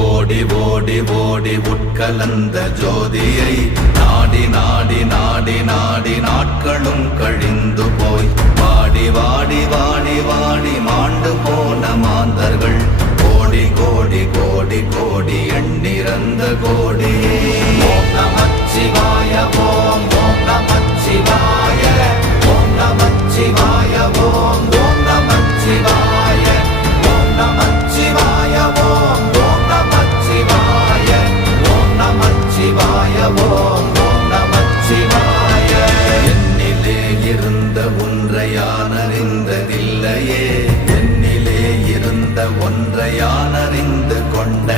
ஓடி ஓடி ஓடி உட்கலந்த ஜோதியை நாடி நாடி நாடி நாடி நாட்களும் கழிந்து போய் வாடி வாடி வாடி வாடி மாண்டு போன மாந்தர்கள் கோடி கோடி கோடி கோடி எண்ணிறந்த கோடியே. ஓம் நமச்சிவாய ஓம் ஓம் நமச்சிவாய ஓம் நமச்சிவாய ஓம் ஓம் நமச்சிவாய ஓம் நமச்சிவாய ஓம் ஓம் நமச்சிவாய ஓம் நமச்சிவாய ஓம் ஓம் நமச்சிவாய. என்னிலே இருந்த ஒன்றை யான் அறிந்ததில்லையே, என்னிலே இருந்த ஒன்றை யான் அறிந்து கொண்ட